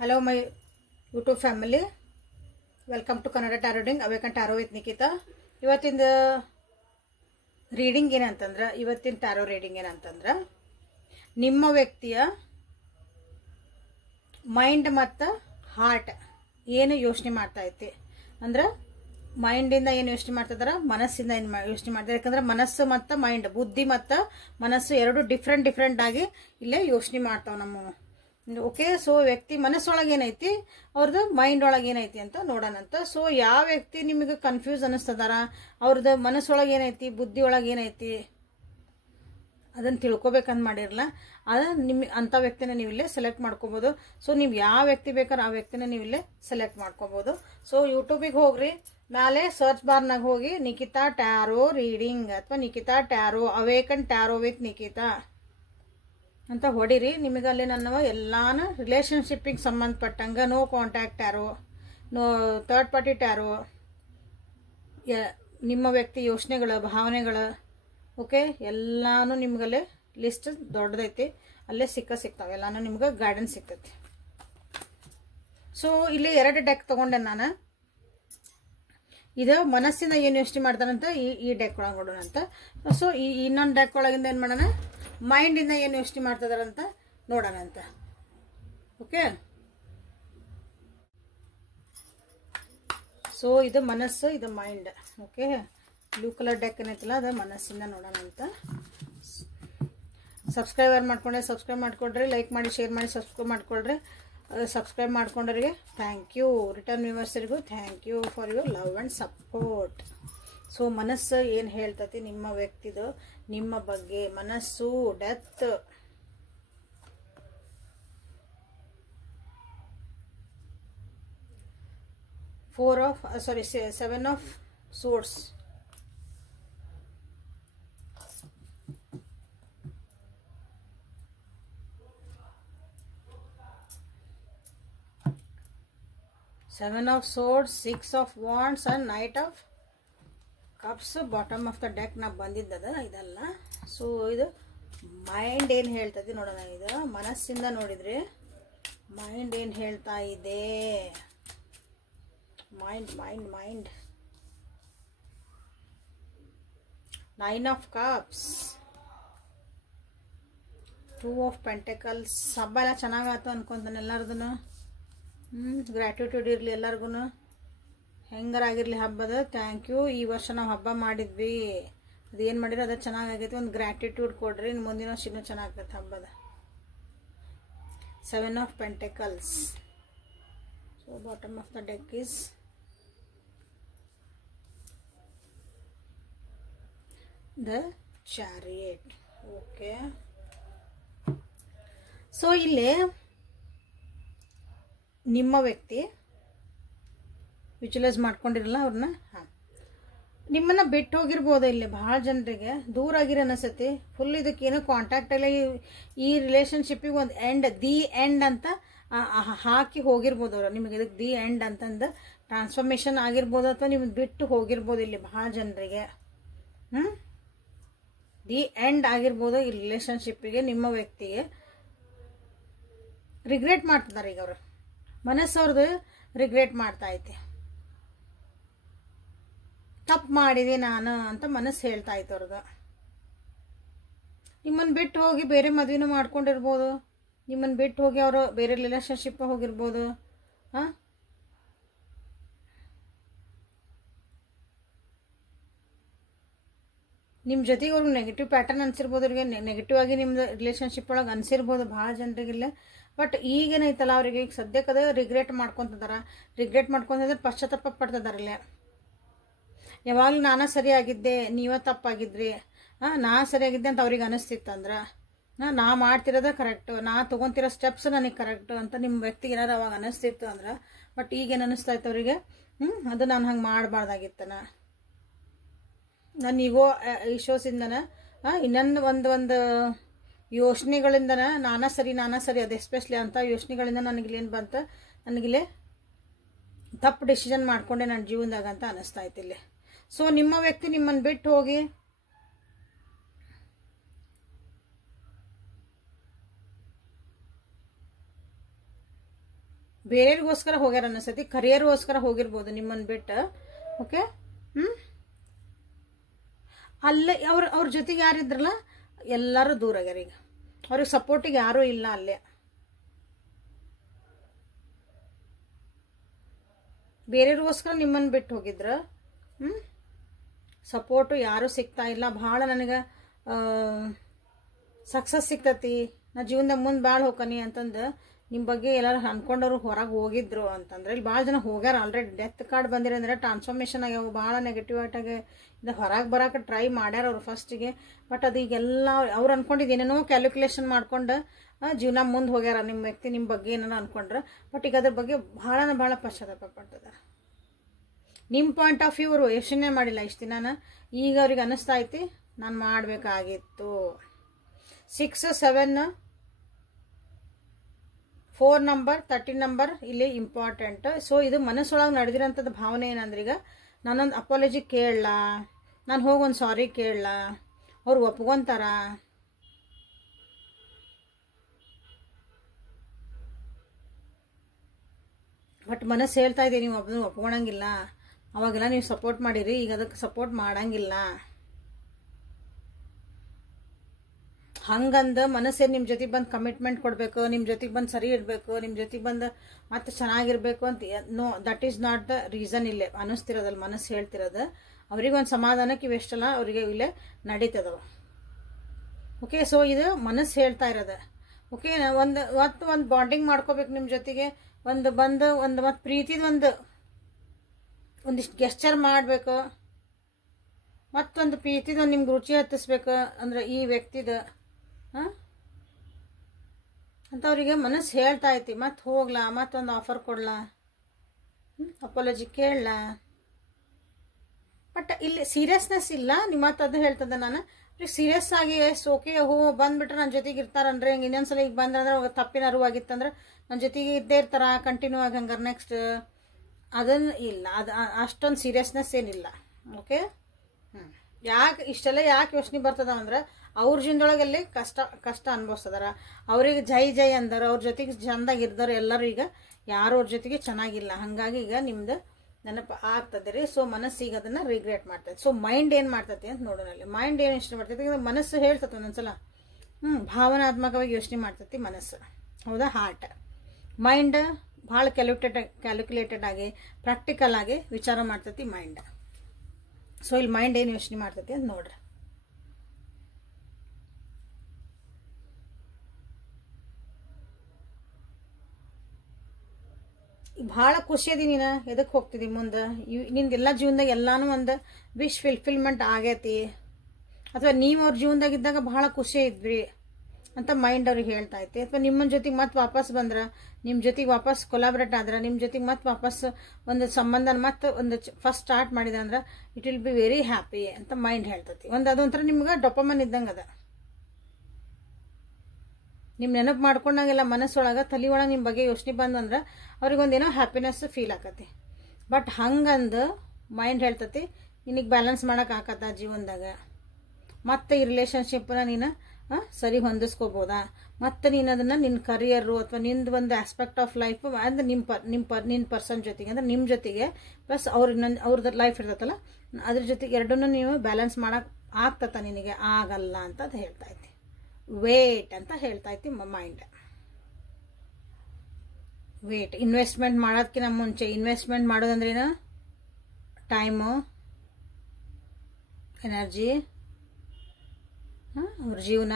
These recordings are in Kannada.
Hello my YouTube family, welcome to Kannada Tarot Reading, Awaken Tarot with Nikita. ಇವತ್ತಿನ ರೀಡಿಂಗ್ ಏನಂತಂದ್ರೆ ಇವತ್ತಿನ ಟ್ಯಾರೋ ರೀಡಿಂಗ್ ಏನಂತಂದ್ರೆ ನಿಮ್ಮ ವ್ಯಕ್ತಿಯ ಮೈಂಡ್ ಮತ್ತು ಹಾರ್ಟ್ ಏನು ಯೋಚನೆ ಮಾಡ್ತಾ ಐತಿ ಅಂದ್ರೆ ಮೈಂಡಿಂದ ಏನು ಯೋಚನೆ ಮಾಡ್ತಿದಾರ ಮನಸ್ಸಿಂದ ಏನು ಯೋಚನೆ ಮಾಡ್ತಾರೆ. ಯಾಕಂದ್ರೆ ಮನಸ್ಸು ಮತ್ತು ಮೈಂಡ್ ಬುದ್ಧಿ ಮತ್ತು ಮನಸ್ಸು ಎರಡು ಡಿಫ್ರೆಂಟ್ ಆಗಿ ಇಲ್ಲೇ ಯೋಚನೆ ಮಾಡ್ತಾವೆ ನಮ್ಮ. ಓಕೆ, ಸೊ ವ್ಯಕ್ತಿ ಮನಸ್ಸೊಳಗೆ ಏನೈತಿ ಅವ್ರದ್ದು ಮೈಂಡ್ ಒಳಗೆ ಏನೈತಿ ಅಂತ ನೋಡೋಣಂತ. ಸೊ ಯಾವ ವ್ಯಕ್ತಿ ನಿಮಗೆ ಕನ್ಫ್ಯೂಸ್ ಅನ್ನಿಸ್ತದಾರ, ಅವ್ರದ್ದು ಮನಸ್ಸೊಳಗೆ ಏನೈತಿ ಬುದ್ಧಿ ಒಳಗೆ ಏನೈತಿ ಅದನ್ನು ತಿಳ್ಕೊಬೇಕಂತ ಮಾಡಿರಲ್ಲ, ನಿಮಗೆ ಅಂಥ ವ್ಯಕ್ತಿನ ನೀವು ಇಲ್ಲೇ ಸೆಲೆಕ್ಟ್ ಮಾಡ್ಕೋಬೋದು. ಸೊ ನೀವು ಯಾವ ವ್ಯಕ್ತಿ ಬೇಕಾದ್ರೆ ಆ ವ್ಯಕ್ತಿನ ನೀವು ಇಲ್ಲೇ ಸೆಲೆಕ್ಟ್ ಮಾಡ್ಕೋಬೋದು. ಸೊ ಯೂಟ್ಯೂಬಿಗೆ ಹೋಗ್ರಿ, ಮೇಲೆ ಸರ್ಚ್ ಬಾರ್ನಾಗ ಹೋಗಿ ನಿಖಿತಾ ಟ್ಯಾರೋ ರೀಡಿಂಗ್ ಅಥವಾ Nikhita tarot awaken tarot with Nikhita ಅಂತ ಹೊಡಿರಿ. ನಿಮಗೆ ಅಲ್ಲಿ ನನ್ನ ಎಲ್ಲಾನು ರಿಲೇಷನ್ಶಿಪ್ಪಿಗೆ ಸಂಬಂಧಪಟ್ಟಂಗೆ no contact tarot, no third party tarot, ನಿಮ್ಮ ವ್ಯಕ್ತಿ ಯೋಚನೆಗಳು ಭಾವನೆಗಳು, ಓಕೆ ಎಲ್ಲಾನು ನಿಮ್ಗಲ್ಲೇ ಲಿಸ್ಟ್ ದೊಡ್ಡದೈತಿ, ಅಲ್ಲೇ ಸಿಗ್ತಾವೆ ಎಲ್ಲಾನು ನಿಮ್ಗೆ ಗೈಡೆನ್ಸ್ ಸಿಗ್ತೈತಿ. ಸೊ ಇಲ್ಲಿ 2 ಡೆಕ್ ತೊಗೊಂಡೆ ನಾನು. ಇದು ಮನಸ್ಸಿಂದ ಏನು ಯೋಚನೆ ಮಾಡ್ತಾರಂತ ಈ ಡೆಕ್ ಒಳಗೆ ನೋಡೋಣ ಅಂತ. ಸೊ ಈ ಇನ್ನೊಂದು ಡೆಕ್ ಒಳಗಿಂದ ಏನು ಮಾಡೋಣ, ಮೈಂಡಿಂದ ಏನು ಯೋಚನೆ ಮಾಡ್ತಿದಾರಂತ ನೋಡೋಣ ಅಂತ. ಓಕೆ, ಸೊ ಇದು ಮನಸ್ಸು, ಇದು mind. Okay, blue colour deck ಏನೈತಲ್ಲ ಅದು ಮನಸ್ಸಿಂದ ನೋಡೋಣ ಅಂತ. ಸಬ್ಸ್ಕ್ರೈಬ್ ಮಾಡ್ಕೊಳ್ರಿ, ಲೈಕ್ ಮಾಡಿ, ಶೇರ್ ಮಾಡಿ, ಸಬ್ಸ್ಕ್ರೈಬ್ ಮಾಡ್ಕೊಳ್ರಿ. ಸಬ್ಸ್ಕ್ರೈಬ್ ಮಾಡ್ಕೊಂಡ್ರಿಗೆ ಥ್ಯಾಂಕ್ ಯು, ರಿಟರ್ನ್ ವ್ಯೂವರ್ಸರಿಗೂ thank you for your love and support. So ಮನಸ್ಸು ಏನು ಹೇಳ್ತತಿ ನಿಮ್ಮ ವ್ಯಕ್ತಿದು ನಿಮ್ಮ ಬಗ್ಗೆ, ಮನಸ್ಸು death, seven of swords, Seven of Swords, 6 of Wands and Knight of Cups. Bottom of the deck ನಾ ಬಂದಿದ್ದದ ಇದೆಲ್ಲ. ಸೊ ಇದು ಮೈಂಡ್ ಏನು ಹೇಳ್ತದೆ ನೋಡೋಣ. ಇದು ಮನಸ್ಸಿಂದ ನೋಡಿದ್ರೆ ಮೈಂಡ್ ಏನು ಹೇಳ್ತಾ ಇದೆ, mind 9 of Cups, 2 of Pentacles. ಹಬ್ಬ ಎಲ್ಲ ಚೆನ್ನಾಗಾಯ್ತು ಅನ್ಕೊಂತಾನೆ ಎಲ್ಲರದೂ. ಗ್ರ್ಯಾಟಿಟ್ಯೂಡ್ ಇರಲಿ ಎಲ್ಲರಿಗೂ, ಹೆಂಗಾರಾಗಿರಲಿ ಹಬ್ಬದ. ಥ್ಯಾಂಕ್ ಯು, ಈ ವರ್ಷ ನಾವು ಹಬ್ಬ ಮಾಡಿದ್ವಿ, ಅದೇನು ಮಾಡಿರೋ ಅದು ಚೆನ್ನಾಗೈತಿ, ಒಂದು ಗ್ರ್ಯಾಟಿಟ್ಯೂಡ್ ಕೊಡ್ರಿ, ಮುಂದಿನ ವರ್ಷ ಇನ್ನೂ ಚೆನ್ನಾಗ್ತೈತೆ ಹಬ್ಬದ. 7 of Pentacles. So bottom of the deck is the chariot. Okay, so ಇಲ್ಲಿ ನಿಮ್ಮ ವ್ಯಕ್ತಿ ವಿಜುವಲೈಸ್ ಮಾಡ್ಕೊಂಡಿರಲ್ಲ ಅವ್ರನ್ನ. ನಿಮ್ಮನ್ನು ಬಿಟ್ಟು ಹೋಗಿರ್ಬೋದು. ಇಲ್ಲಿ ಭಾಳ ಜನರಿಗೆ ದೂರ ಆಗಿರೋ ಅನಿಸತಿ, ಫುಲ್ ಇದಕ್ಕೇನೋ ಕಾಂಟ್ಯಾಕ್ಟ್ ಇಲ್ಲ. ಈ ರಿಲೇಷನ್ಶಿಪ್ಪಿಗೆ ಒಂದು ದಿ ಎಂಡ್ ಅಂತ ಹಾಕಿ ಹೋಗಿರ್ಬೋದು ಅವರು. ನಿಮಗೆ ಇದಕ್ಕೆ ದಿ ಎಂಡ್ ಅಂತಂದು ಟ್ರಾನ್ಸ್ಫಾರ್ಮೇಷನ್ ಆಗಿರ್ಬೋದು, ಅಥವಾ ನಿಮ್ಗೆ ಬಿಟ್ಟು ಹೋಗಿರ್ಬೋದು. ಇಲ್ಲಿ ಭಾಳ ಜನರಿಗೆ ದಿ ಎಂಡ್ ಆಗಿರ್ಬೋದು ಈ ರಿಲೇಷನ್ಶಿಪ್ಪಿಗೆ. ನಿಮ್ಮ ವ್ಯಕ್ತಿಗೆ ರಿಗ್ರೆಟ್ ಮಾಡ್ತಿದ್ದಾರೆ ಈಗ ಅವರು, ಮನಸ್ಸವ್ರದ್ದು ರಿಗ್ರೆಟ್ ಮಾಡ್ತಾ ಐತಿ. ತಪ್ಪು ಮಾಡಿದೆ ನಾನು ಅಂತ ಮನಸ್ಸು ಹೇಳ್ತಾ ಇತ್ತು ಅವ್ರದ್ದು. ನಿಮ್ಮನ್ನು ಬಿಟ್ಟು ಹೋಗಿ ಬೇರೆ ಮದುವೆನೂ ಮಾಡ್ಕೊಂಡಿರ್ಬೋದು, ನಿಮ್ಮನ್ನು ಬಿಟ್ಟು ಹೋಗಿ ಅವರು ಬೇರೆ ರಿಲೇಷನ್ಶಿಪ್ ಹೋಗಿರ್ಬೋದು. ನಿಮ್ಮ ಜೊತೆಗೆ ಅವ್ರಿಗೆ ನೆಗೆಟಿವ್ ಪ್ಯಾಟರ್ನ್ ಅನ್ಸಿರ್ಬೋದು, ಅವ್ರಿಗೆ ನೆಗೆಟಿವ್ ಆಗಿ ನಿಮ್ದು ರಿಲೇಷನ್ಶಿಪ್ ಒಳಗೆ ಅನ್ಸಿರ್ಬೋದು ಭಾಳ ಜನರಿಗಿಲ್ಲ. ಬಟ್ ಈಗೇನೈತಲ್ಲ ಅವರಿಗೆ ಈಗ ಸದ್ಯಕ್ಕೆ ರಿಗ್ರೆಟ್ ಮಾಡ್ಕೊತಿದ್ರೆ ಪಶ್ಚಾತ್ತಾಪ ಪಡ್ತಿದಾರಲ್ಲ. ಯಾವಾಗಲೂ ನಾನಾ ಸರಿಯಾಗಿದ್ದೆ, ನೀವೇ ತಪ್ಪಾಗಿದ್ರಿ, ನಾ ಸರಿಯಾಗಿದ್ದೆ ಅಂತ ಅವ್ರಿಗೆ ಅನಿಸ್ತಿತ್ತಂದ್ರೆ, ನಾ ಮಾಡ್ತಿರೋದ ಕರೆಕ್ಟು, ನಾ ತೊಗೊತಿರೋ ಸ್ಟೆಪ್ಸ್ ನನಗೆ ಕರೆಕ್ಟು ಅಂತ ನಿಮ್ಮ ವ್ಯಕ್ತಿಗೆ ಏನಾರು ಅವಾಗ ಅನಿಸ್ತಿತ್ತು ಅಂದ್ರೆ. ಬಟ್ ಈಗೇನು ಅನಿಸ್ತಾ ಇತ್ತು ಅವರಿಗೆ, ಅದು ನಾನು ಹಂಗೆ ಮಾಡಬಾರ್ದಾಗಿತ್ತನ, ನನ್ನ ಈಗೋ ಇಶ್ಯೂಸಿಂದನ ಇನ್ನೊಂದು ಒಂದು ಯೋಚನೆಗಳಿಂದನ ನಾನಾ ಸರಿ ಅದು ಎಸ್ಪೆಷಲಿ ಅಂಥ ಯೋಚನೆಗಳಿಂದ ನನಗಿಲ್ಲೇನು ಬಂತು, ನನಗಿಲ್ಲೇ ತಪ್ಪು ಡಿಸಿಷನ್ ಮಾಡಿಕೊಂಡೆ ನನ್ನ ಜೀವನದಾಗ ಅಂತ ಅನ್ನಿಸ್ತಾ ಐತಿ ಇಲ್ಲಿ. ಸೊ ನಿಮ್ಮ ವ್ಯಕ್ತಿ ನಿಮ್ಮನ್ನು ಬಿಟ್ಟು ಹೋಗಿ ಬೇರೆಯವ್ರಿಗೋಸ್ಕರ ಹೋಗ್ಯಾರ ಅನ್ನಿಸ್ತೈತಿ, ಕರಿಯರ್ಗೋಸ್ಕರ ಹೋಗಿರ್ಬೋದು ನಿಮ್ಮನ್ನು ಬಿಟ್ಟು. ಓಕೆ, ಅಲ್ಲೇ ಅವ್ರ ಜೊತೆಗೆ ಯಾರಿದ್ರಲ್ಲ ಎಲ್ಲರೂ ದೂರ ಆಗ್ಯಾರ. ಈಗ ಅವ್ರಿಗೆ ಸಪೋರ್ಟಿಗೆ ಯಾರೂ ಇಲ್ಲ ಅಲ್ಲೇ. ಬೇರೆಯವ್ರಿಗೋಸ್ಕರ ನಿಮ್ಮನ್ನು ಬಿಟ್ಟು ಹೋಗಿದ್ರ. ಸಪೋರ್ಟು ಯಾರೂ ಸಿಗ್ತಾ ಇಲ್ಲ. ಭಾಳ ನನಗೆ ಸಕ್ಸಸ್ ಸಿಗ್ತತಿ, ನಾ ಜೀವನದಾಗ ಮುಂದೆ ಭಾಳ ಹೋಗ್ಕನಿ ಅಂತಂದು ನಿಮ್ಮ ಬಗ್ಗೆ ಎಲ್ಲರೂ ಅನ್ಕೊಂಡವ್ರು ಹೊರಗೆ ಹೋಗಿದ್ರು ಅಂತಂದ್ರೆ ಇಲ್ಲಿ ಭಾಳ ಜನ ಹೋಗ್ಯಾರ. ಆಲ್ರೆಡಿ ಡೆತ್ ಕಾರ್ಡ್ ಬಂದಿರಂದ್ರೆ ಟ್ರಾನ್ಸ್ಫಾರ್ಮೇಷನ್ ಆಗ್ಯಾವ, ಭಾಳ ನೆಗೆಟಿವ್ ಆಗಿ ಇದು ಹೊರಗೆ ಬರೋಕೆ ಟ್ರೈ ಮಾಡ್ಯಾರ ಅವರು ಫಸ್ಟಿಗೆ. ಬಟ್ ಅದು ಈಗೆಲ್ಲ ಅವ್ರು ಅನ್ಕೊಂಡಿದ್ದು ಏನೇನೋ ಕ್ಯಾಲ್ಕುಲೇಷನ್ ಮಾಡ್ಕೊಂಡು ಜೀವನ ಮುಂದೆ ಹೋಗ್ಯಾರ. ನಿಮ್ಮ ವ್ಯಕ್ತಿ ನಿಮ್ಮ ಬಗ್ಗೆ ಏನಾರು ಅನ್ಕೊಂಡ್ರೆ, ಬಟ್ ಈಗ ಅದ್ರ ಬಗ್ಗೆ ಭಾಳ ಪಶ್ಚಾತ್ತಾಪ ಪಡ್ತಿದ್ದಾರೆ. ನಿಮ್ಮ ಪಾಯಿಂಟ್ ಆಫ್ ವ್ಯೂ ಅವರು ಯೋಚನೆ ಮಾಡಿಲ್ಲ ಇಷ್ಟು ದಿನ. ಈಗ ಅವ್ರಿಗೆ ಅನ್ನಿಸ್ತಾ ಐತಿ ನಾನು ಮಾಡಬೇಕಾಗಿತ್ತು. 6, 7, 4 ನಂಬರ್, 13 ನಂಬರ್ ಇಲ್ಲಿ ಇಂಪಾರ್ಟೆಂಟ್. ಸೊ ಇದು ಮನಸ್ಸೊಳಗೆ ನಡೆದಿರೋಂಥದ್ದು ಭಾವನೆ ಏನಂದ್ರೆ, ಈಗ ನಾನೊಂದು ಅಪಾಲಜಿ ಕೇಳಲ್ಲ, ನಾನು ಹೋಗೊಂದು ಸಾರಿ ಕೇಳಲ್ಲ, ಅವ್ರು ಒಪ್ಕೊಂತಾರ. ಬಟ್ ಮನಸ್ಸು ಹೇಳ್ತಾ ಇದೆ ನೀವು ಒಪ್ಕೊಳಂಗಿಲ್ಲ. ಅವಾಗೆಲ್ಲ ನೀವು ಸಪೋರ್ಟ್ ಮಾಡಿರಿ, ಈಗ ಅದಕ್ಕೆ ಸಪೋರ್ಟ್ ಮಾಡಂಗಿಲ್ಲ. ಹಂಗಂದು ಮನಸ್ಸೇನು ನಿಮ್ಮ ಜೊತೆಗೆ ಬಂದು ಕಮಿಟ್ಮೆಂಟ್ ಕೊಡಬೇಕು, ನಿಮ್ಮ ಜೊತೆಗೆ ಬಂದು ಸರಿ ಇರಬೇಕು, ನಿಮ್ಮ ಜೊತೆಗೆ ಬಂದು ಮತ್ತೆ ಚೆನ್ನಾಗಿರ್ಬೇಕು ಅಂತ no, that is not the reason. ಇಲ್ಲೇ ಅನ್ನಿಸ್ತಿರೋದಲ್ಲ ಮನಸ್ಸು ಹೇಳ್ತಿರೋದು. ಅವ್ರಿಗೊಂದು ಸಮಾಧಾನಕ್ಕೆ ಇವೆಷ್ಟಲ್ಲ ಅವರಿಗೆ ಇಲ್ಲೇ ನಡೀತದವ. ಓಕೆ, ಸೊ ಇದು ಮನಸ್ಸು ಹೇಳ್ತಾ ಇರೋದು. ಓಕೆ, ಒಂದು ಬಾಂಡಿಂಗ್ ಮಾಡ್ಕೋಬೇಕು ನಿಮ್ಮ ಜೊತೆಗೆ. ಒಂದು ಮತ್ತು ಪ್ರೀತಿದ ಒಂದಿಷ್ಟು ಗೆಸ್ಚರ್ ಮಾಡಬೇಕು, ಮತ್ತೊಂದು ಪ್ರೀತಿದ ನಿಮ್ಗೆ ರುಚಿ ಹತ್ತಿಸ್ಬೇಕು ಅಂದ್ರೆ ಈ ವ್ಯಕ್ತಿದ ಅಂತ ಅವರಿಗೆ ಮನಸ್ಸು ಹೇಳ್ತಾ ಐತಿ. ಮತ್ತೆ ಹೋಗ್ಲಾ, ಮತ್ತೊಂದು ಆಫರ್ ಕೊಡ್ಲಾ, ಅಪಾಲಜಿ ಕೇಳಲ್ಲ. ಬಟ್ ಇಲ್ಲಿ ಸೀರಿಯಸ್ನೆಸ್ ಇಲ್ಲ. ನಿಮ್ಮ ಮತ್ತೆ ಅದು ಹೇಳ್ತದೆ ನಾನು ಸೀರಿಯಸ್ ಆಗಿ ಓಕೆ ಬಂದ್ಬಿಟ್ರೆ ನನ್ನ ಜೊತೆಗೆ ಇರ್ತಾರನ್ರಿ. ಹಂಗೆ ಇನ್ನೊಂದ್ಸಲ ಈಗ ಬಂದ್ರೆ ತಪ್ಪಿನ ಅರಿವಾಗಿತ್ತಂದ್ರೆ ನನ್ನ ಜೊತೆಗೆ ಇದ್ದೇ ಇರ್ತಾರ ಕಂಟಿನ್ಯೂ ಆಗಿ. ಹಂಗಾರೆ ನೆಕ್ಸ್ಟ್ ಅದನ್ನು ಇಲ್ಲ, ಅದು ಅಷ್ಟೊಂದು ಸೀರಿಯಸ್ನೆಸ್ ಏನಿಲ್ಲ. ಓಕೆ, ಯಾಕೆ ಇಷ್ಟೆಲ್ಲ ಯಾಕೆ ಯೋಚನೆ ಬರ್ತದ ಅಂದ್ರೆ ಅವ್ರ ಜೀವನದೊಳಗಲ್ಲಿ ಕಷ್ಟ ಅನುಭವಿಸ್ತದಾರ. ಅವ್ರಿಗೆ ಜೈ ಅಂದಾರ, ಅವ್ರ ಜೊತೆಗೆ ಚಂದಾಗಿ ಇರ್ದಾರ ಎಲ್ಲರೂ. ಈಗ ಯಾರು ಅವ್ರ ಜೊತೆಗೆ ಚೆನ್ನಾಗಿಲ್ಲ, ಹಾಗಾಗಿ ಈಗ ನಿಮ್ದು ನೆನಪು ಆಗ್ತದೆ ರೀ. ಸೊ ಮನಸ್ಸು ಈಗ ಅದನ್ನು ರಿಗ್ರೆಟ್ ಮಾಡ್ತದೆ. ಸೊ ಮೈಂಡ್ ಏನು ಮಾಡ್ತೈತಿ ಅಂತ ನೋಡೋಣ. ಅಲ್ಲಿ ಮೈಂಡ್ ಏನು ಯೋಚನೆ ಮಾಡ್ತೈತಿ, ಮನಸ್ಸು ಹೇಳ್ತದೆ ಒಂದೊಂದ್ಸಲ ಭಾವನಾತ್ಮಕವಾಗಿ ಯೋಚನೆ ಮಾಡ್ತೈತಿ ಮನಸ್ಸು, ಹೌದಾ. ಹಾರ್ಟ್, ಮೈಂಡ್ ಭಾಳ ಕ್ಯಾಲ್ಕುಲೇಟೆಡ್ ಆಗಿ ಪ್ರಾಕ್ಟಿಕಲ್ ಆಗಿ ವಿಚಾರ ಮಾಡ್ತೈತಿ ಮೈಂಡ್. ಸೊ ಇಲ್ಲಿ ಮೈಂಡ್ ಏನು ಯೋಚನೆ ಮಾಡ್ತೈತಿ ಅಂತ ನೋಡ್ರಿ. ಭಾಳ ಖುಷಿ ಅದಿ ನೀನು, ಎದಕ್ಕೆ ಹೋಗ್ತಿದಿ ಮುಂದೆ, ನಿನ್ಗೆಲ್ಲ ಜೀವನದಾಗ ಎಲ್ಲಾನು ಒಂದು ವಿಶ್ ಫುಲ್ಫಿಲ್ಮೆಂಟ್ ಆಗೈತಿ, ಅಥವಾ ನೀವು ಅವ್ರ ಜೀವನದಾಗ ಇದ್ದಾಗ ಭಾಳ ಖುಷಿ ಇದ್ವಿ ಅಂತ ಮೈಂಡ್ ಅವ್ರಿಗೆ ಹೇಳ್ತಾ ಐತಿ. ಅಥವಾ ನಿಮ್ಮ ಜೊತೆಗೆ ಮತ್ತೆ ವಾಪಸ್ ಬಂದ್ರೆ, ನಿಮ್ಮ ಜೊತೆಗೆ ವಾಪಸ್ ಕೊಲಾಬ್ರೇಟ್ ಆದ್ರೆ, ನಿಮ್ಮ ಜೊತೆಗೆ ಮತ್ತೆ ವಾಪಸ್ ಒಂದು ಸಂಬಂಧ ಮತ್ತೆ ಒಂದು ಫಸ್ಟ್ ಸ್ಟಾರ್ಟ್ ಮಾಡಿದೆ ಅಂದ್ರೆ it will be very happy ಅಂತ ಮೈಂಡ್ ಹೇಳ್ತೈತಿ. ಅದೊಂಥರ ನಿಮ್ಗೆ ಡೊಪಮನ್ ಇದ್ದಂಗೆ ಅದ. ನಿಮ್ಮ ನೆನಪು ಮಾಡ್ಕೊಂಡಾಗೆಲ್ಲ ಮನಸ್ಸೊಳಗೆ ತಲೆ ಒಳಗೆ ನಿಮ್ಮ ಬಗ್ಗೆ ಯೋಚನೆ ಬಂದಂದ್ರೆ ಅವ್ರಿಗೊಂದೇನೋ ಹ್ಯಾಪಿನೆಸ್ ಫೀಲ್ ಆಕತಿ. ಬಟ್ ಹಂಗಂದು ಮೈಂಡ್ ಹೇಳ್ತತಿ ನಿನಗೆ ಬ್ಯಾಲೆನ್ಸ್ ಮಾಡೋಕೆ ಆಕತ್ತ ಜೀವನದಾಗ, ಮತ್ತೆ ಈ ರಿಲೇಷನ್ಶಿಪ್ನ ನೀನು ಸರಿ ಹೊಂದಿಸ್ಕೋಬೋದಾ, ಮತ್ತು ನೀನು ಅದನ್ನು ನಿನ್ನ ಕರಿಯರು ಅಥವಾ ನಿಂದು ಒಂದು ಆಸ್ಪೆಕ್ಟ್ ಆಫ್ ಲೈಫ್ ಅಂದ್ರೆ ನಿನ್ನ ಪರ್ಸನ್ ಜೊತೆಗೆ ಅಂದ್ರೆ ನಿಮ್ಮ ಜೊತೆಗೆ ಪ್ಲಸ್ ಅವ್ರದ್ದು ಲೈಫ್ ಇರ್ತೈತಲ್ಲ ಅದ್ರ ಜೊತೆಗೆ ಎರಡನ್ನೂ ನೀವು ಬ್ಯಾಲೆನ್ಸ್ ಮಾಡೋಕೆ ಆಗ್ತತ ನಿನಗೆ ಆಗಲ್ಲ ಅಂತ ಅದು ಹೇಳ್ತಾ ಐತಿ. ವೇಟ್ ಅಂತ ಹೇಳ್ತಾ ಐತಿ ಮೈಂಡ್. ವೇಟ್, ಇನ್ವೆಸ್ಟ್ಮೆಂಟ್ ಮಾಡೋದಕ್ಕಿಂತ ಮುಂಚೆ, ಇನ್ವೆಸ್ಟ್ಮೆಂಟ್ ಮಾಡೋದಂದ್ರೇನು ಟೈಮು, ಎನರ್ಜಿ, ಅವ್ರ ಜೀವನ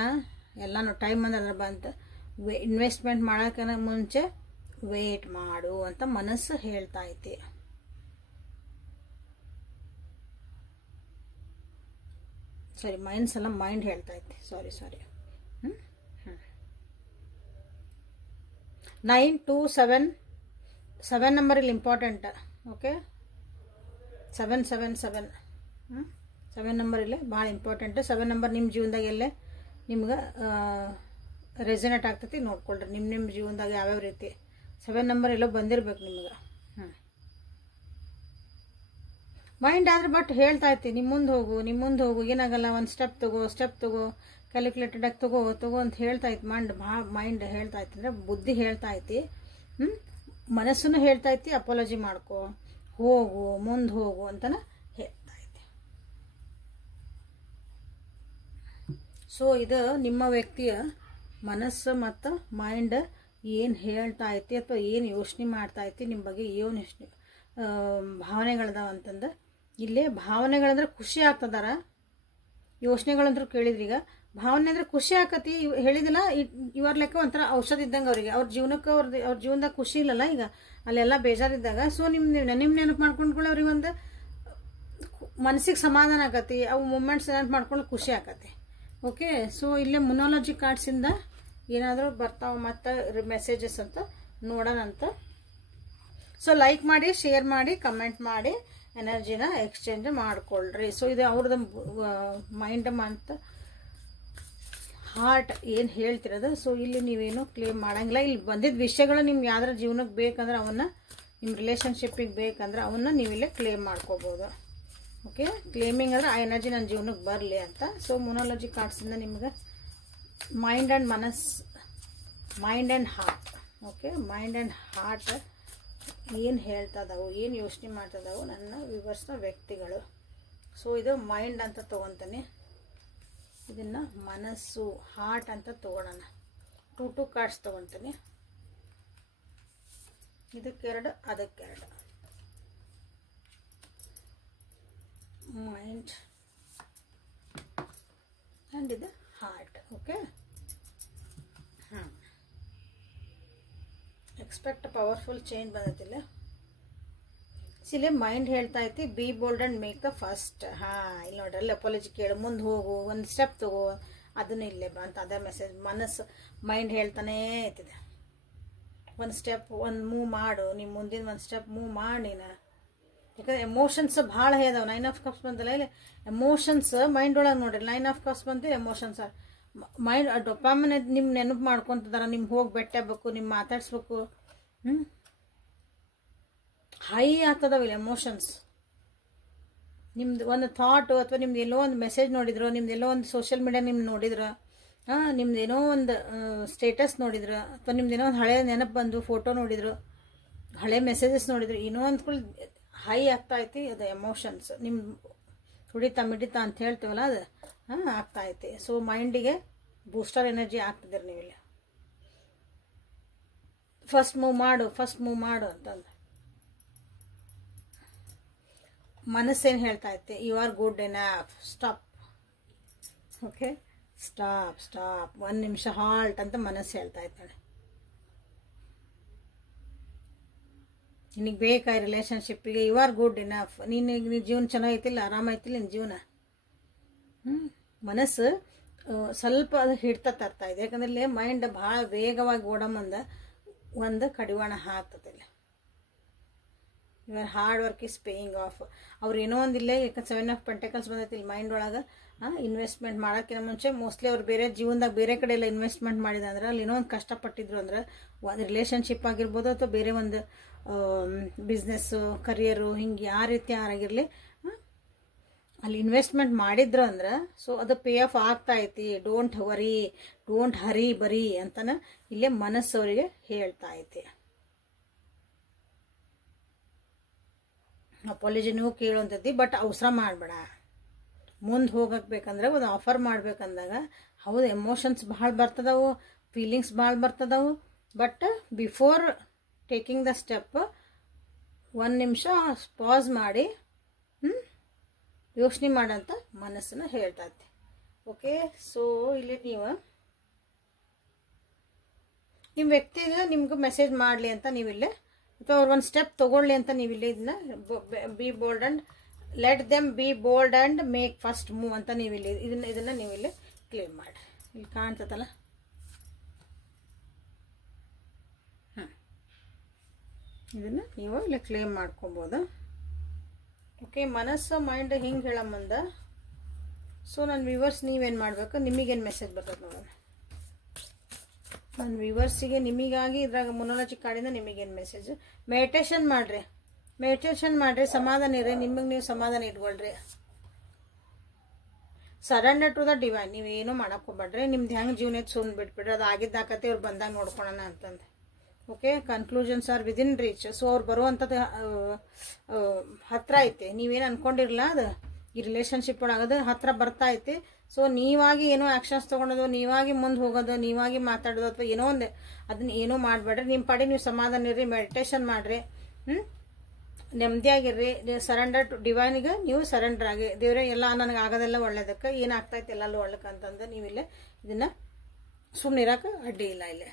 ಎಲ್ಲನೂ ಟೈಮ್ ಅಂದ್ರೆ ಅದ್ರ ಬಂತು. ಇನ್ವೆಸ್ಟ್ಮೆಂಟ್ ಮಾಡೋಕ್ಕಿಂತ ಮುಂಚೆ ವೇಟ್ ಮಾಡು ಅಂತ ಮನಸ್ಸು ಹೇಳ್ತಾ ಐತಿ. ಸಾರಿ ಮೈಂಡ್ಸ್ ಎಲ್ಲ ಮೈಂಡ್ ಹೇಳ್ತಾ ಐತಿ, ಸಾರಿ 9, 2, 7 ನಂಬರ್ ಇಲ್ಲಿ ಇಂಪಾರ್ಟೆಂಟ್. ಓಕೆ, 7 ನಂಬರ್ ಇಲ್ಲೇ ಭಾಳ ಇಂಪಾರ್ಟೆಂಟ್. 7 ನಂಬರ್ ನಿಮ್ಮ ಜೀವನದಾಗ ಎಲ್ಲೇ ನಿಮ್ಗೆ ರೆಸನೇಟ್ ಆಗ್ತೈತಿ ನೋಡ್ಕೊಳ್ರಿ. ನಿಮ್ಮ ಜೀವನದಾಗ ಯಾವ್ಯಾವ ರೀತಿ 7 ನಂಬರ್ ಎಲ್ಲೋ ಬಂದಿರ್ಬೇಕು ನಿಮ್ಗೆ. ಮೈಂಡ್ ಆದ್ರೆ ಬಟ್ ಹೇಳ್ತಾ ಐತಿ ನಿಮ್ಮ ಮುಂದೆ ಹೋಗು ಏನಾಗಲ್ಲ, ಒಂದು ಸ್ಟೆಪ್ ತಗೋ ಕ್ಯಾಲ್ಕುಲೇಟೆಡ್ ಆಗಿ ತಗೋ ಅಂತ ಹೇಳ್ತಾ ಐತಿ. ಮೈಂಡ್ ಹೇಳ್ತಾ ಐತಿ ಅಂದ್ರೆ ಬುದ್ಧಿ ಹೇಳ್ತಾ ಐತಿ. ಮನಸ್ಸನ್ನು ಹೇಳ್ತಾ ಐತಿ ಅಪಾಲಜಿ ಮಾಡ್ಕೋ, ಹೋಗು, ಮುಂದೆ ಹೋಗು ಅಂತನ ಹೇಳ್ತಾ ಐತಿ. ಸೊ ಇದು ನಿಮ್ಮ ವ್ಯಕ್ತಿಯ ಮನಸ್ಸು ಮತ್ತು ಮೈಂಡ್ ಏನು ಹೇಳ್ತಾ ಐತಿ ಅಥವಾ ಏನು ಯೋಚನೆ ಮಾಡ್ತಾ ಐತಿ, ನಿಮ್ಮ ಬಗ್ಗೆ ಏನು ಯೋಚನೆ ಭಾವನೆಗಳದಾವ ಅಂತಂದು. ಇಲ್ಲೇ ಭಾವನೆಗಳಂದ್ರೆ ಖುಷಿ ಆಗ್ತದಾರ, ಯೋಚನೆಗಳಂದ್ರೂ ಕೇಳಿದ್ರಿ. ಈಗ ಭಾವನೆ ಅಂದರೆ ಖುಷಿ ಆಕತಿ ಹೇಳಿದಿಲ್ಲ, ಇವ್ರ ಲೆಕ್ಕ ಒಂಥರ ಔಷಧ ಇದ್ದಂಗೆ ಅವರಿಗೆ. ಅವ್ರ ಜೀವನಕ್ಕೆ ಅವ್ರ ಜೀವನದಾಗ ಖುಷಿ ಇಲ್ಲಲ್ಲ ಈಗ, ಅಲ್ಲೆಲ್ಲ ಬೇಜಾರಿದ್ದಾಗ. ಸೊ ನಿಮ್ಮ ನೆನಪು ಮಾಡ್ಕೊಂಡ್ಕೊಳ್ಳಿ ಅವ್ರಿಗೆ ಒಂದು ಮನಸ್ಸಿಗೆ ಸಮಾಧಾನ ಆಕತಿ, ಅವು ಮೂಮೆಂಟ್ಸ್ ನೆನಪು ಮಾಡ್ಕೊಂಡು ಖುಷಿ ಆಕತಿ. ಓಕೆ, ಸೊ ಇಲ್ಲೇ ಮೊನಾಲಜಿ ಕಾರ್ಡ್ಸಿಂದ ಏನಾದರೂ ಬರ್ತಾವೆ ಮತ್ತು ಮೆಸೇಜಸ್ ಅಂತ ನೋಡೋಣಂತ. ಸೊ ಲೈಕ್ ಮಾಡಿ, ಶೇರ್ ಮಾಡಿ, ಕಮೆಂಟ್ ಮಾಡಿ, ಎನರ್ಜಿನ ಎಕ್ಸ್ಚೇಂಜ್ ಮಾಡ್ಕೊಳ್ರಿ. ಸೊ ಇದು ಅವ್ರದ್ದು ಮೈಂಡ್ ಮತ್ತು ಹಾರ್ಟ್ ಏನು ಹೇಳ್ತಿರೋದು. ಸೊ ಇಲ್ಲಿ ನೀವೇನು ಕ್ಲೇಮ್ ಮಾಡೋಂಗಿಲ್ಲ. ಇಲ್ಲಿ ಬಂದಿದ್ದ ವಿಷಯಗಳು ನಿಮ್ಗೆ ಯಾವ್ದಾರ ಜೀವನಕ್ಕೆ ಬೇಕಂದ್ರೆ ಅವನ್ನ, ನಿಮ್ಮ ರಿಲೇಷನ್ಶಿಪ್ಪಿಗೆ ಬೇಕಂದ್ರೆ ಅವನ್ನ ನೀವಿಲ್ಲೇ ಕ್ಲೇಮ್ ಮಾಡ್ಕೋಬೋದು. ಓಕೆ, ಕ್ಲೇಮಿಂಗ್ ಅಂದರೆ ಆ ಎನರ್ಜಿ ನನ್ನ ಜೀವನಕ್ಕೆ ಬರಲಿ ಅಂತ. ಸೊ ಮೊನಾಲಜಿ ಕಾರ್ಡ್ಸಿಂದ ನಿಮ್ಗೆ ಮೈಂಡ್ ಆ್ಯಂಡ್ ಮನಸ್ಸು, mind and heart. Okay, mind and heart ಏನು ಹೇಳ್ತದವು, ಏನು ಯೋಚನೆ ಮಾಡ್ತದವು ನನ್ನ ವಿವರ್ಸ್ನ ವ್ಯಕ್ತಿಗಳು. ಸೊ ಇದು ಮೈಂಡ್ ಅಂತ ತೊಗೊತಾನೆ, ಇದನ್ನು ಮನಸ್ಸು ಹಾರ್ಟ್ ಅಂತ ತೊಗೊಳೋಣ. 2 ಕಾರ್ಡ್ಸ್ ತೊಗೊತಾನೆ, ಇದಕ್ಕೆರಡು ಅದಕ್ಕೆರಡು. ಮೈಂಡ್ ಆ್ಯಂಡ್ ಇದು heart. Okay, expect powerful change ಬಂದತಿಲ್ಲ. ಇಲ್ಲೇ ಮೈಂಡ್ ಹೇಳ್ತಾ ಐತಿ be bold and make the first. ಇಲ್ಲಿ ನೋಡ್ರಿ, ಅಲ್ಲಿ ಅಪಾಲಜಿ ಕೇಳು, ಮುಂದೆ ಹೋಗು, ಒಂದು ಸ್ಟೆಪ್ ತಗೋ, ಅದನ್ನ ಇಲ್ಲೇ ಅಂತ ಅದೇ ಮೆಸೇಜ್. ಮನಸ್ಸು ಮೈಂಡ್ ಹೇಳ್ತಾನೇ ಐತಿದೆ, ಒಂದು ಸ್ಟೆಪ್, ಒಂದು ಮೂವ್ ಮಾಡು, ನಿಮ್ಮ ಮುಂದಿನ ಒಂದು ಸ್ಟೆಪ್ ಮೂವ್ ಮಾಡಿ ನೀನು. ಯಾಕಂದ್ರೆ ಎಮೋಷನ್ಸ್ ಭಾಳ ಹೇಳ್ದಾವೆ. 9 ಆಫ್ ಕಪ್ಸ್ ಬಂತಲ್ಲ, ಇಲ್ಲಿ ಎಮೋಷನ್ಸ್ ಮೈಂಡ್ ಒಳಗೆ ನೋಡ್ರಿ. 9 ಆಫ್ ಕಪ್ಸ್ ಬಂತು, ಎಮೋಷನ್ಸ್ ಮೈಂಡ್ ಡೊಪಾಮಿನ್ ನಿಮ್ಮ ನೆನಪು ಮಾಡ್ಕೊತಿದಾರ, ನಿಮ್ಗೆ ಹೋಗಿ ಬೆಟ್ಟಬೇಕು, ನಿಮ್ಮ ಮಾತಾಡ್ಸ್ಬೇಕು. High ಆಗ್ತದವಿಲ್ಲ emotions. ನಿಮ್ದು ಒಂದು ಥಾಟು ಅಥವಾ ನಿಮ್ದು ಎಲ್ಲೋ ಒಂದು ಮೆಸೇಜ್ ನೋಡಿದ್ರು, ನಿಮ್ದು ಎಲ್ಲೋ ಒಂದು ಸೋಷಿಯಲ್ ಮೀಡಿಯಾ ನಿಮ್ದು ನೋಡಿದ್ರು, ನಿಮ್ದು ಏನೋ ಒಂದು ಸ್ಟೇಟಸ್ ನೋಡಿದ್ರು, ಅಥವಾ ನಿಮ್ದು ಏನೋ ಒಂದು ಹಳೆ ನೆನಪು ಬಂದು ಫೋಟೋ ನೋಡಿದ್ರು, ಹಳೆ ಮೆಸೇಜಸ್ ನೋಡಿದ್ರು, ಏನೋ ಅಂದ್ಕೊಳ್ಳಿ ಹೈ ಆಗ್ತಾ ಐತಿ. ಅದು ಎಮೋಷನ್ಸ್ ನಿಮ್ಮ ಹುಡಿತಾ ಮಿಡಿತಾ ಅಂತ ಹೇಳ್ತೀವಲ್ಲ, ಅದು ಆಗ್ತಾ ಐತಿ. ಸೊ ಮೈಂಡಿಗೆ ಬೂಸ್ಟರ್ ಎನರ್ಜಿ ಆಗ್ತಿದ್ದೀರಿ ನೀವಿಲ್ಲಿ. ಫಸ್ಟ್ ಮೂವ್ ಮಾಡು ಅಂತಂದು. ಮನಸ್ಸೇನು ಹೇಳ್ತಾ ಐತೆ, you are good enough, stop. Okay, stop 1 ನಿಮಿಷ ಹಾಲ್ಟ್ ಅಂತ ಮನಸ್ಸು ಹೇಳ್ತಾ ಇದ್ದಾಳೆ. ನಿನಗೆ ಬೇಕಾ ರಿಲೇಷನ್ಶಿಪ್ಪಿಗೆ, ಯು ಆರ್ ಗುಡ್ ಎನಫ್. ನಿನ್ನ ಜೀವನ ಚೆನ್ನಾಗೈತಿಲ್ಲ, ಆರಾಮೈತಿಲ್ಲ ನಿನ್ನ ಜೀವನ. ಮನಸ್ಸು ಸ್ವಲ್ಪ ಅದು ಹಿಡ್ತಾ ತರ್ತಾ ಇದೆ. ಯಾಕಂದ್ರೆ ಇಲ್ಲಿ ಮೈಂಡ್ ಭಾಳ ವೇಗವಾಗಿ ಓಡಮಂದ ಒಂದು ಕಡಿವಾಣ ಹಾಕ್ತದಿಲ್ಲ. Your hard work is paying off. ಅವ್ರು ಏನೋ ಒಂದಿಲ್ಲ, ಯಾಕಂದ್ರೆ 7 ಆಫ್ ಪೆಂಟಕಲ್ಸ್ ಬಂದೈತಿ ಇಲ್ಲಿ ಮೈಂಡ್ ಒಳಗೆ. ಇನ್ವೆಸ್ಟ್ಮೆಂಟ್ ಮಾಡೋಕ್ಕಿಂತ ಮುಂಚೆ ಮೋಸ್ಟ್ಲಿ ಅವ್ರು ಬೇರೆ ಜೀವನದಾಗ ಬೇರೆ ಕಡೆ ಎಲ್ಲ ಇನ್ವೆಸ್ಟ್ಮೆಂಟ್ ಮಾಡಿದ ಅಂದ್ರೆ ಅಲ್ಲಿ ಏನೋ ಒಂದು ಕಷ್ಟಪಟ್ಟಿದ್ರು ಅಂದ್ರೆ, ಒಂದು ರಿಲೇಷನ್ಶಿಪ್ ಆಗಿರ್ಬೋದು ಅಥವಾ ಬೇರೆ ಒಂದು ಬಿಸ್ನೆಸ್ಸು, ಕರಿಯರು, ಹಿಂಗೆ ಯಾವ ರೀತಿ ಯಾರಾಗಿರಲಿ ಅಲ್ಲಿ ಇನ್ವೆಸ್ಟ್ಮೆಂಟ್ ಮಾಡಿದ್ರು ಅಂದ್ರೆ, ಸೊ ಅದು ಪೇ ಆಫ್ ಆಗ್ತಾ ಐತಿ. ಡೋಂಟ್ ಹರಿ ಬರೀ ಅಂತನ ಇಲ್ಲೇ ಮನಸ್ಸವರಿಗೆ ಹೇಳ್ತಾ ಐತಿ. ಅಪಾಲಜಿ ನೀವು ಕೇಳುವಂಥದ್ದು, ಬಟ್ ಅವಸರ ಮಾಡಬೇಡ. ಮುಂದೆ ಹೋಗಕ್ಕೆ ಬೇಕಂದ್ರೆ ಒಂದು ಆಫರ್ ಮಾಡ್ಬೇಕಂದಾಗ ಹೌದು ಎಮೋಷನ್ಸ್ ಭಾಳ ಬರ್ತದವು, ಫೀಲಿಂಗ್ಸ್ ಭಾಳ ಬರ್ತದವು. But before taking the step 1 ನಿಮಿಷ ಪಾಸ್ ಮಾಡಿ ಯೋಚನೆ ಮಾಡಂತ ಮನಸ್ಸನ್ನು ಹೇಳ್ತಾ ಇದ್ದೆ. ಓಕೆ, ಸೊ ಇಲ್ಲಿ ನೀವು ನಿಮ್ಮ ವ್ಯಕ್ತಿಗೆ ನಿಮ್ಗೆ ಮೆಸೇಜ್ ಮಾಡಲಿ ಅಂತ ನೀವಿಲ್ಲೇ, ಅಥವಾ ಅವ್ರು ಒಂದು ಸ್ಟೆಪ್ ತೊಗೊಳ್ಳಿ ಅಂತ ನೀವಿಲ್ಲಿ ಇದನ್ನ B bold and let them B bold and make first move ಅಂತ ನೀವಿಲ್ಲಿ ಇದನ್ನು ನೀವಿಲ್ಲಿ ಕ್ಲೇಮ್ ಮಾಡಿ. ಇಲ್ಲಿ ಕಾಣ್ತದಲ್ಲ, ಇದನ್ನು ನೀವು ಇಲ್ಲಿ ಕ್ಲೇಮ್ ಮಾಡ್ಕೊಬೋದು. ಓಕೆ, ಮನಸ್ಸು ಮೈಂಡ್ ಹಿಂಗೆ ಹೇಳಮ್ಮಂದ. ಸೊ ನನ್ನ ವ್ಯೂವರ್ಸ್ ನೀವೇನು ಮಾಡಬೇಕು, ನಿಮಗೇನು ಮೆಸೇಜ್ ಬರ್ತದೆ ನೋಡೋಣ. ನನ್ನ ವ್ಯೂವರ್ಸಿಗೆ ನಿಮಗಾಗಿ ಇದ್ರಾಗ ಮೊನಾಲಜಿ ಕಾರ್ಡಿಂದ ನಿಮಗೇನು ಮೆಸೇಜ್. ಮೆಡಿಟೇಷನ್ ಮಾಡಿರಿ, ಸಮಾಧಾನ ಇರ್ರಿ, ನಿಮಗೆ ನೀವು ಸಮಾಧಾನ ಇಟ್ಕೊಳ್ರಿ. Surrender to the divine. ನೀವೇನು ಮಾಡಕ್ಕೆ ಹೋಗ್ಬೇಡ್ರಿ. ನಿಮ್ದು ಹೆಂಗೆ ಜೀವನ ಸುಮ್ಮನೆ ಬಿಟ್ಬಿಡ್ರಿ, ಅದು ಆಗಿದ್ದಾಕತ್ತೆ ಅವ್ರು ಬಂದಾಗ ನೋಡ್ಕೊಳೋಣ ಅಂತಂದು. Okay. Conclusions are within reach. So ಅವ್ರು ಬರುವಂಥದ್ದು ಹತ್ರ ಐತೆ. ನೀವೇನು ಅನ್ಕೊಂಡಿರಲ್ಲ ಅದು ಈ ರಿಲೇಷನ್ಶಿಪ್ ಒಳಗದು ಹತ್ರ ಬರ್ತಾ ಐತೆ. ಸೊ ನೀವಾಗಿ ಏನೋ ಆ್ಯಕ್ಷನ್ಸ್ ತೊಗೊಳೋದು, ನೀವಾಗಿ ಮುಂದೆ ಹೋಗೋದು, ನೀವಾಗಿ ಮಾತಾಡೋದು ಅಥವಾ ಏನೋ ಒಂದು ಅದನ್ನ ಏನೂ ಮಾಡಬೇಡ್ರಿ. ನಿಮ್ಮ ಪಾಡಿ ನೀವು ಸಮಾಧಾನ ಇರ್ರಿ, ಮೆಡಿಟೇಷನ್ ಮಾಡಿರಿ, ನೆಮ್ಮದಿಯಾಗಿರ್ರಿ. ಸರೆಂಡರ್ ಟು ಡಿವೈನಿಗೆ ನೀವು ಸರೆಂಡರ್ ಆಗಿ, ದೇವರೇ ಎಲ್ಲ ನನಗೆ ಆಗೋದೆಲ್ಲ ಒಳ್ಳೇದಕ್ಕೆ, ಏನಾಗ್ತಾಯಿತ್ತು ಎಲ್ಲಲ್ಲೂ ಒಳ್ಳಕ್ಕೆ ಅಂತಂದು ನೀವಿಲ್ಲೇ ಇದನ್ನು ಸುಮ್ಮನಿರೋಕೆ ಅಡ್ಡಿ ಇಲ್ಲ ಇಲ್ಲೇ.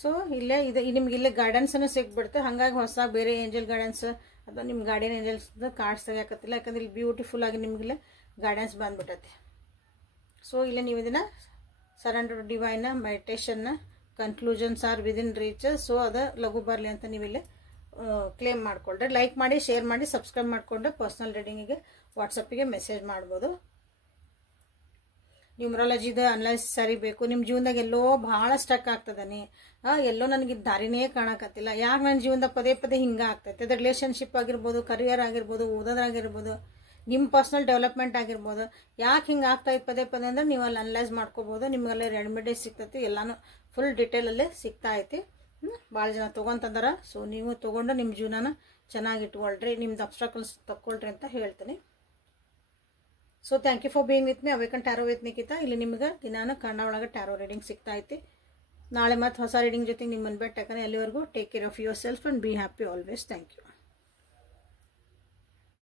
ಸೊ ಇಲ್ಲೇ ಇದು ನಿಮ್ಗೆ ಇಲ್ಲೇ ಗೈಡೆನ್ಸನ್ನು ಸಿಕ್ಬಿಡುತ್ತೆ. ಹಾಗಾಗಿ ಹೊಸ ಬೇರೆ ಏಂಜಲ್ ಗೈಡೆನ್ಸ್ ಅಥವಾ ನಿಮ್ಮ ಗಾರ್ಡಿಯನ್ ಏಂಜಲ್ಸ್ ಕಾರ್ಡ್ಸ್ ತೆಗಿಯಾಕತ್ತಿಲ್ಲ, ಯಾಕಂದ್ರೆ ಇಲ್ಲಿ ಬ್ಯೂಟಿಫುಲ್ ಆಗಿ ನಿಮಗಿಲ್ಲೇ ಗೈಡೆನ್ಸ್ ಬಂದ್ಬಿಟ್ಟೈತೆ. ಸೊ ಇಲ್ಲೇ ನೀವು ಇದನ್ನು ಸರೆಂಡರ್ ಟು ಡಿವೈನ್ನ ಮೆಡಿಟೇಷನ್ನ conclusions are within reach. So ಅದು ಲಘು ಬರಲಿ ಅಂತ ನೀವಿಲ್ಲೇ ಕ್ಲೇಮ್ ಮಾಡಿಕೊಳ್ರಿ. ಲೈಕ್ ಮಾಡಿ, ಶೇರ್ ಮಾಡಿ, ಸಬ್ಸ್ಕ್ರೈಬ್ ಮಾಡಿಕೊಂಡು ಪರ್ಸ್ನಲ್ ರೀಡಿಂಗಿಗೆ ವಾಟ್ಸಪ್ಪಿಗೆ ಮೆಸೇಜ್ ಮಾಡ್ಬೋದು. ನ್ಯೂಮರಾಲಜಿದು ಅನಲೈಸ್ ಸರಿ ಬೇಕು. ನಿಮ್ಮ ಜೀವನದಾಗ ಎಲ್ಲೋ ಭಾಳ ಸ್ಟಕ್ ಆಗ್ತದನಿ, ಎಲ್ಲೋ ನನಗೆ ದಾರಿನೇ ಕಾಣಕತ್ತಿಲ್ಲ, ಯಾಕೆ ನನ್ನ ಜೀವನದಾಗ ಪದೇ ಪದೇ ಹಿಂಗೆ ಆಗ್ತೈತೆ. ಅದು ರಿಲೇಷನ್ಶಿಪ್ ಆಗಿರ್ಬೋದು, ಕರಿಯರ್ ಆಗಿರ್ಬೋದು, ಓದೋದ್ರಾಗಿರ್ಬೋದು, ನಿಮ್ಮ ಪರ್ಸ್ನಲ್ ಡೆವಲಪ್ಮೆಂಟ್ ಆಗಿರ್ಬೋದು, ಯಾಕೆ ಹಿಂಗೆ ಆಗ್ತಾಯಿತ್ತು ಪದೇ ಪದೇ ಅಂದ್ರೆ ನೀವು ಅಲ್ಲಿ ಅನಲೈಸ್ ಮಾಡ್ಕೋಬೋದು. ನಿಮಗಲ್ಲೇ ರೆಮಿಡೀಸ್ ಸಿಗ್ತೈತಿ, ಎಲ್ಲನೂ ಫುಲ್ ಡಿಟೇಲಲ್ಲೇ ಸಿಗ್ತಾ ಐತಿ. ಭಾಳ ಜನ ತೊಗೊಂತಂದಾರ. ಸೊ ನೀವು ತೊಗೊಂಡು ನಿಮ್ಮ ಜೀವನನ ಚೆನ್ನಾಗಿ ಇಟ್ಕೊಳ್ರಿ, ನಿಮ್ದು ಅಬ್ಸ್ಟ್ರಕಲ್ಸ್ ತಕ್ಕೊಳ್ರಿ ಅಂತ ಹೇಳ್ತೀನಿ. So thank you for being with me. Awaken tarot with Nikhita. ಇಲ್ಲಿ ನಿಮ್ಗೆ ದಿನಾನು ಕನ್ನಡ ಒಳಗೆ ಟ್ಯಾರೋ ರೀಡಿಂಗ್ ಸಿಗ್ತಾ ಐತಿ. ನಾಳೆ ಮತ್ತೆ ಹೊಸ ರೀಡಿಂಗ್ ಜೊತೆಗೆ ನಿಮ್ಮನ್ನು ಬೆಟ್ಟ. ಯಾಕಂದರೆ ಅಲ್ಲಿವರೆಗೂ take care of yourself and be happy always. Thank you.